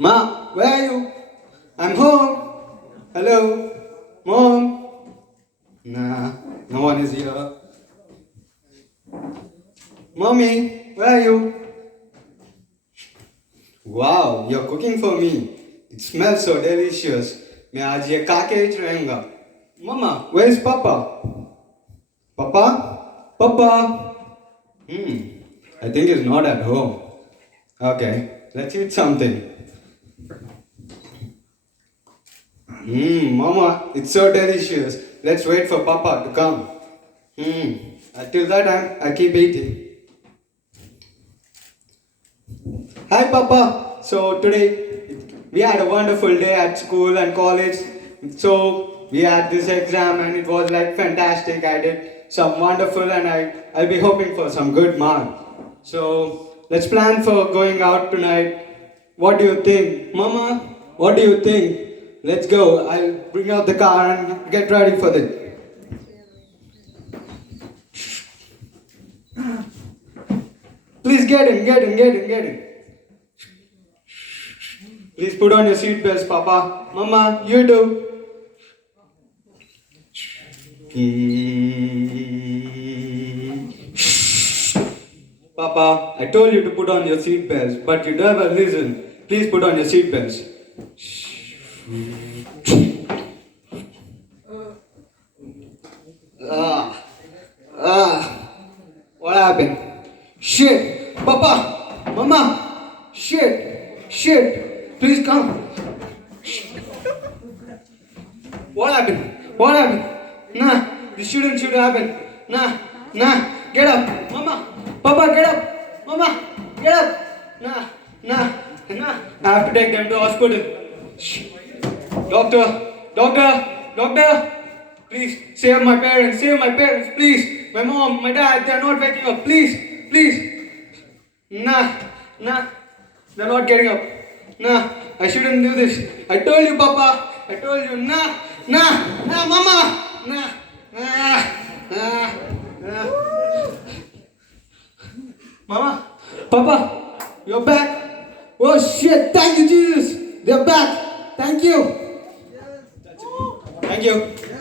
Ma, where are you? I'm home. Hello? Mom? Nah, no one is here. Mommy, where are you? Wow, you're cooking for me. It smells so delicious. मैं आज ये खा के ही रहूंगा. Mama, where's Papa? Papa? Papa? I think he's not at home. Okay, let's eat something. Mama, it's so delicious. Let's wait for Papa to come. Until that time, I keep eating. Hi, Papa. So today we had a wonderful day at school and college. So we had this exam and it was like fantastic. I did some wonderful and I'll be hoping for some good mark. So let's plan for going out tonight. What do you think? Mama, what do you think? Let's go. I'll bring out the car and get ready for it. Please get in. Please put on your seatbelts, Papa. Mama, you too. Papa, I told you to put on your seatbelts, but you never listen. Please put on your seatbelts. What happened? Shit! Papa! Mama! Shit! Please come. What happened? Nah, this shouldn't happen. Nah. Get up. Mama! Papa, get up! Mama! Get up! Nah. I have to take them to hospital. Doctor! Please, save my parents, please. My mom, my dad, they're not waking up. Please. Nah. They're not getting up. Nah, I shouldn't do this. I told you, Papa. I told you. Nah, Mama. Nah. Mama, Papa, you're back. Oh shit, thank you, Jesus. They're back. Thank you. Thank you.